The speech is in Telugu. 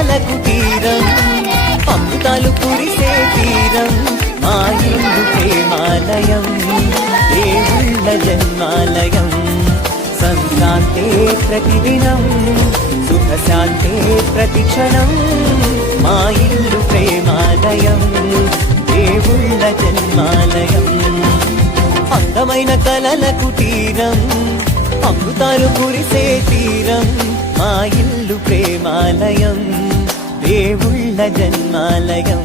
కలలకు తీరం అమృతాలు కురిసే తీరం మా ఇల్లు ప్రేమాలయం దేవుళ్ళ జన్మాలయం సంక్రాంతే ప్రతిదినం సుఖశాంతే ప్రతిక్షణం మా ఇల్లు ప్రేమాలయం దేవుళ్ళ జన్మాలయం అందమైన కలలకు తీరం అమృతాలు కురిసే తీరం మా ఇల్లు ప్రేమాలయం దేవుళ్ళ జన్మాలయం